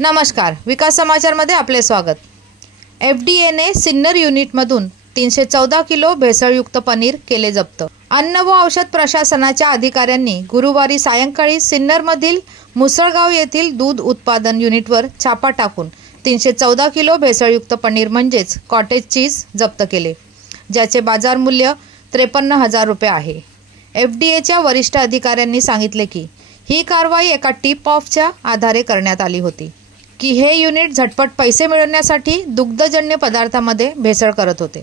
नमस्कार, विकास समाचारमध्ये आपले स्वागत। एफडीएने सिन्नर युनिटमधून 314 किलो भेसळयुक्त पनीर केले जप्त। अन्न व औषध प्रशासनाच्या अधिकाऱ्यांनी गुरुवारी सायंकाळी सिन्नरमधील मुसळगाव येथील दूध उत्पादन युनिटवर छापा टाकून 314 किलो भेसळयुक्त पनीर म्हणजेच कॉटेज चीज जप्त केले, ज्याचे बाजार मूल्य 53,000 रुपये आहे। एफडीएच्या वरिष्ठ अधिकाऱ्यांनी सांगितले की ही कारवाई एका टिप ऑफच्या आधारे करण्यात आली होती की हे युनिट झटपट पैसे मिळवण्यासाठी दुग्धजन्य पदार्थांमध्ये भेसळ करत होते।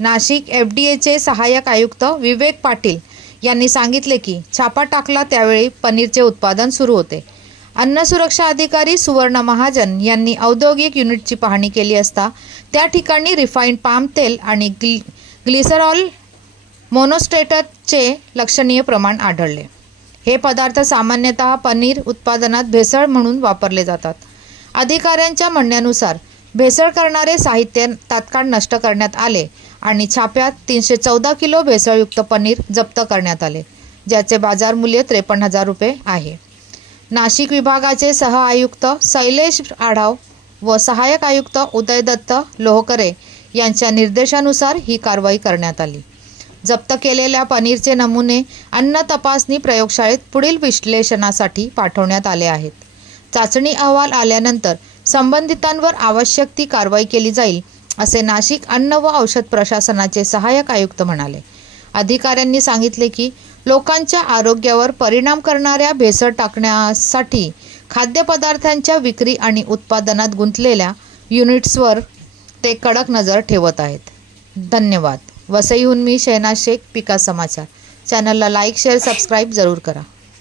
नाशिक एफडीएचे सहाय्यक आयुक्त विवेक पाटील यांनी सांगितले की छापा टाकला त्यावेळी पनीरचे उत्पादन सुरू होते। अन्न सुरक्षा अधिकारी सुवर्ण महाजन यांनी औद्योगिक युनिटची पाहणी केली असता त्या ठिकाणी रिफाइंड पाम तेल आणि ग्लिसरॉल मोनोस्टेटचे लक्षणीय प्रमाण आढळले। हे पदार्थ सामान्यतः पनीर उत्पादनात भेसळ म्हणून वापरले जातात। अधिकाऱ्यांच्या म्हणण्यानुसार भेसळ करणारे साहित्य तात्काळ नष्ट करण्यात आले आणि छाप्यात 314 किलो भेसळयुक्त पनीर जप्त करण्यात आले, ज्याचे बाजार मूल्य 53,000 रुपये आहे। नाशिक विभागाचे सह आयुक्त शैलेश आढाव व सहाय्यक आयुक्त उदय दत्त लोहकरे यांच्या निर्देशानुसार ही कारवाई करण्यात आली। जप्त केलेल्या पनीरचे नमुने अन्न तपासणी प्रयोगशाळेत पुढील विश्लेषणासाठी पाठवण्यात आले आहेत। चाचणी अहवाल आल्यानंतर संबंधितांवर आवश्यक ती कारवाई केली जाईल, असे नाशिक अन्न व औषध प्रशासनाचे सहाय्यक आयुक्त म्हणाले। अधिकाऱ्यांनी सांगितले की लोकांच्या आरोग्यावर परिणाम करणाऱ्या भेसळ टाकण्यासाठी खाद्यपदार्थांच्या विक्री आणि उत्पादनात गुंतलेल्या युनिट्सवर ते कडक नजर ठेवत आहेत। धन्यवाद। वसईहून मी शहनाज शेख, विकास समाचार। चॅनलला लाईक, शेअर, सबस्क्राईब जरूर करा।